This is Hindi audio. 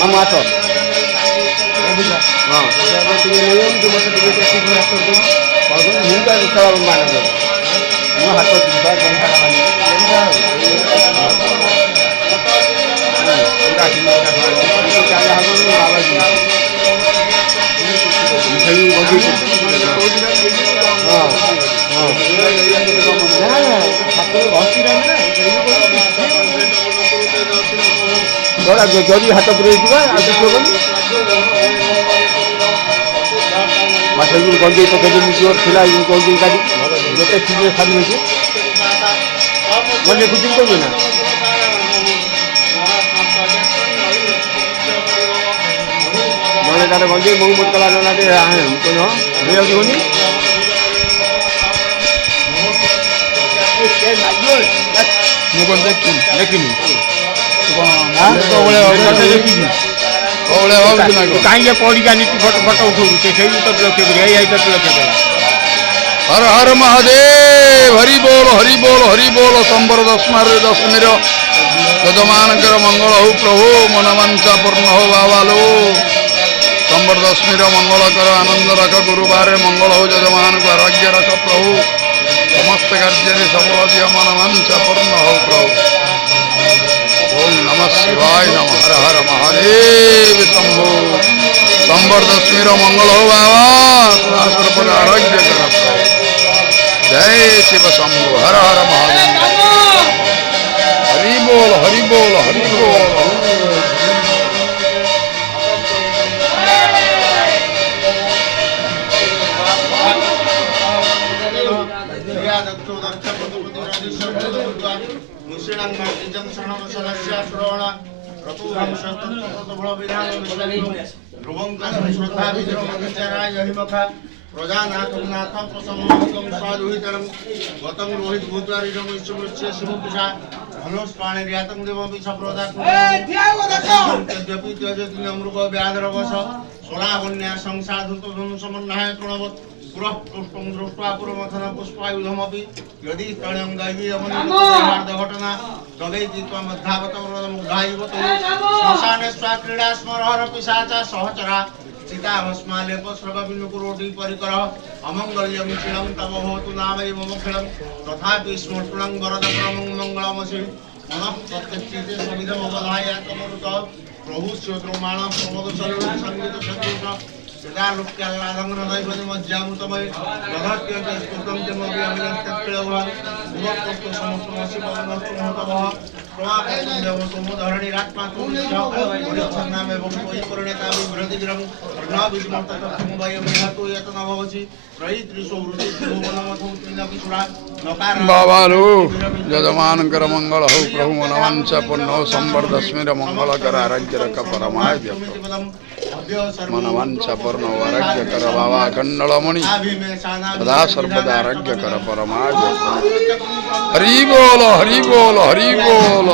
ମାମୁଁ ଆସ। ହଁ ଟିକେ ନେଇଯାଉଛି ମୋତେ ଟିକେ ଶୀଘ୍ର ହାତ କରିଦେବି ମୁଁ ତ ବିଶାଳ ମାନ ମୁଁ ହାତ ଯଦି ହାତ ପୁରେଇଯିବା ଆଉ ଦେଖିବନି ମାଛ ଗଞ୍ଜେଇ ପକେଇଦେବି ଜୋର ଥିଲା ଗଞ୍ଜେଇ କାଲି ଯେତେ ଶୀଘ୍ର ସାରି ହେଇଛି ମୁଁ ଲେଖୁଥିଲି କହିବି ନା ନହେଲେ ତାର ଗଞ୍ଜେଇ ମୁଁ ମୋଟ କଲା ନହେଲା ନେଇଯାଉଥିବନି ମୁଁ କଣ ଦେଖିନି ଦେଖିନି କାହିଁକି ପଡ଼ିକା ନୀତି ଫଟୋ ଉଠଉଛୁ ସେ ସେଇ ତ ଲକ୍ଷ୍ୟ କରି ଏଇ ତ ଲକ୍ଷ୍ୟ କଲା हर हर महादेव हरि बोल हरि बोल संबर दशमी यजमान मंगल हो प्रभु मनवांचा पूर्ण हो बाबा लो संबर दशमी मंगल कर आनंद रख गुरुवार मंगल हो यजमान को आरोग्य रख प्रभु समस्त कार्य सबल दिय मनवांचा पूर्ण हो प्रभु ओम नमः शिवाय नम हर हर महादेव शंभो संबर दशमी मंगल हो बाबा सर्वदा आरोग्य कर जय शिव शंभु हर हर महादेव हरि बोल हरि बोल हरि बोल प्रजानाथ प्रसन्नम स्वादुहितरम गतम रोहित भूतारिजम ईश्वरस्य शिवपुषा धनुष्पाणिर्यातं देवं विषप्रोदायद्यपि त्यजति अमृग व्याधरवश सोलावन्या संसाधुत धनुसमन्नाय तृणवत् पुरः पुष्पं दृष्ट्वा पुरमथन पुष्पायुधमपि यदि तण्यं दैवी अमनिर्घटना तदैति त्वमध्यावतमुग्धायिवतो श्मशाने स्वाक्रीडा स्मरहर पिशाचा सहचरा सीताभस्मालेप स्रवबिन्दुकुरोटी परिकर अमङ्गल्यं क्षीणं तव भवतु नामैव मोक्षणं तथापि स्मर्तुलं वरदपरं मङ्गलमसि मनः प्रत्यक्षिते सविधमवधाय तमरुत प्रभुस्योद्रमाण प्रमोदशरणं सङ्गीतसङ्गीत यदालोक्याल्लादं हृदयपदिमज्जामृतमय दधत्यन्ते स्तुतं च मपि अमिनस्तत्किलभवन् भुवत्वस्तु समस्तमसि पवनस्तु महतवः प्रमापस्तु देवसुमोधरणिरात्मा तुमिष्ठः परिच्छन्नामेव त्वयि परिणता विभ्रतिगिरं कर्णाविस्मर्ततत्त्वं वयमेहतु यत् न भवसि प्रयित्रिषु वृत्तिभुवनमथो त्रिनपि सुरा बाबा लो यजमान कर मंगल हो प्रभु मनवांचा पूर्ण हो संबर दशमी मंगल कर आरोग्य रख परमाय मनवांचा पूर्ण हो आरोग्य कर बाबा खंडलमणि सदा सर्वदा आरोग्य कर परमाय हरि बोल हरि बोल हरि बोल।